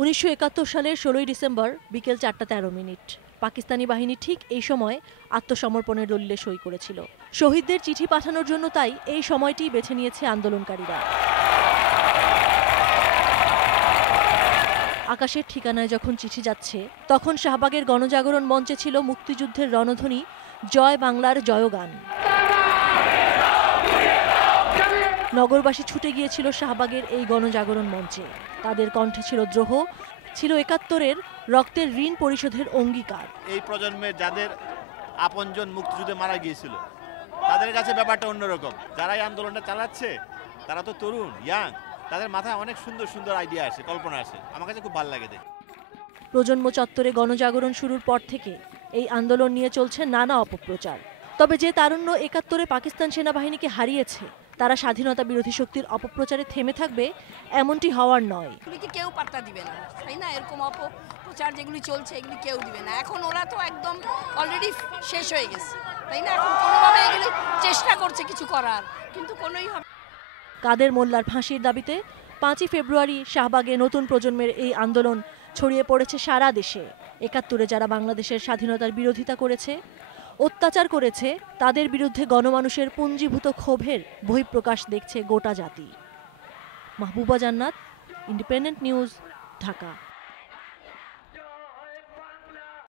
1971 সালের 16 ডিসেম্বর বিকেল 4:13 পাকিস্তানি বাহিনী ঠিক এই সময় আত্মসমর্পণের দলিলে সই করেছিল। শহীদদের চিঠি পাঠানোর জন্য তাই এই সময়টি বেছে নিয়েছে আন্দোলনকারীরা। আকাশের ঠিকানায় যখন চিঠি যাচ্ছে, তখন শাহবাগের গণজাগরণ মঞ্চে ছিল মুক্তিযুদ্ধের রণধ্বনি জয় বাংলার জয়গান। নগরবাসী ছুটে গিয়েছিল শাহবাগের এই গণজাগরণ মঞ্চে। তাদের কণ্ঠে ছিল দ্রোহ, ছিল 71-এর রক্তের ঋণ পরিশোধের অঙ্গীকার। এই প্রজন্মের যাদের আপনজন মুক্তিযুদ্ধে মারা গিয়েছিল, তাদের কাছে ব্যাপারটা অন্যরকম। যারা এই আন্দোলনটা চালাচ্ছে তারা তো তরুণ, ইয়াং, তাদের মাথায় অনেক সুন্দর সুন্দর আইডিয়া আসে, কল্পনা আসে। আমার কাছে খুব ভালো লাগে। প্রজন্ম চত্বরে গণজাগরণ শুরুর পর থেকে এই আন্দোলন নিয়ে চলছে নানা অপপ্রচার। তবে যে তারুণ্য 71-এ পাকিস্তান সেনাবাহিনীকে হারিয়েছে, তারা স্বাধীনতা বিরোধী শক্তির অপপ্রচারে থেমে থাকবে এমনটি হওয়ার নয়। কেউ পাত্তা দিবে না, তাই না? এরকম অপপ্রচার যেগুলি চলছে এগুলি কেউ দিবে না। এখন ওরা তো একদম অলরেডি শেষ হয়ে গেছে, তাই না? এখন কোনোভাবে এগুলি চেষ্টা করছে কিছু করার, কিন্তু কোনোই হবে। কাদের মোল্লার ফাঁসির দাবিতে 5ই ফেব্রুয়ারি শাহবাগে নতুন প্রজন্মের এই আন্দোলন ছড়িয়ে পড়েছে সারা দেশে। 71-এ যারা বাংলাদেশের স্বাধীনতার বিরোধিতা করেছে, অত্যাচার করেছে, তাদের বিরুদ্ধে গণমানুষের পুঞ্জীভূত ক্ষোভের বহিঃপ্রকাশ দেখছে গোটা জাতি। মাহবুবা জান্নাত, ইন্ডিপেন্ডেন্ট নিউজ, ঢাকা।